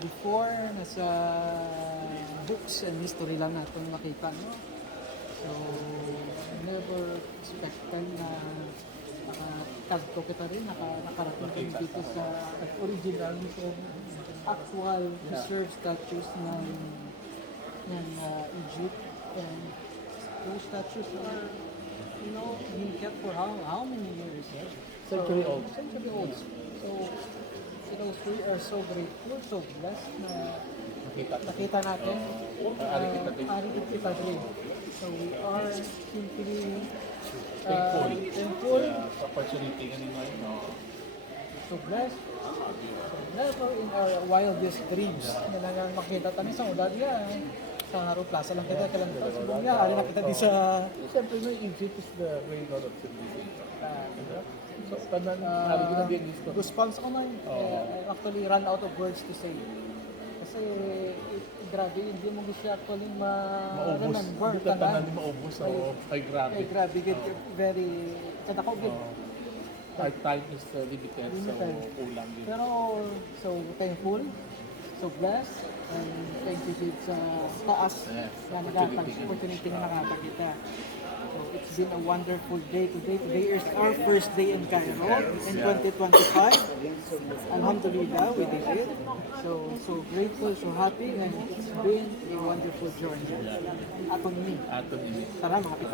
Before, nasa books and history lang natin makita, no? So, never expected na nakatagto kita rin, nakarating kami dito sa original mission, actual research statues ng Egypt. And those statues are, being kept for how many years? Century old. Century old. So, we are so grateful, so blessed na nakita natin. Ari kita din. So we are simply thankful. Opportunity So blessed. So never in our wildest dreams na makita tayo sa udad niya. Sa Haro Plaza lang kita lang dito. So niya, ari nakita di sa... Siyempre, Egypt is the graveyard of civilization. So, goosebumps ako man. I actually run out of words to say. Kasi, grabe, hindi mo gusto actually ma-remember. Hindi ka tanan di maubos. Ay, grabe. Ay, grabe. Very, kada ko, Our time is limited, so kulang din. pero, so thankful, so blessed, and thank you sa taas na opportunity na nakapagkita. So it's been a wonderful day today. Today is our first day in Cairo in 2025. Alhamdulillah, we did it. So grateful, so happy, and it's been a wonderful journey. Ato ni. Ato ni. Tara, makapit.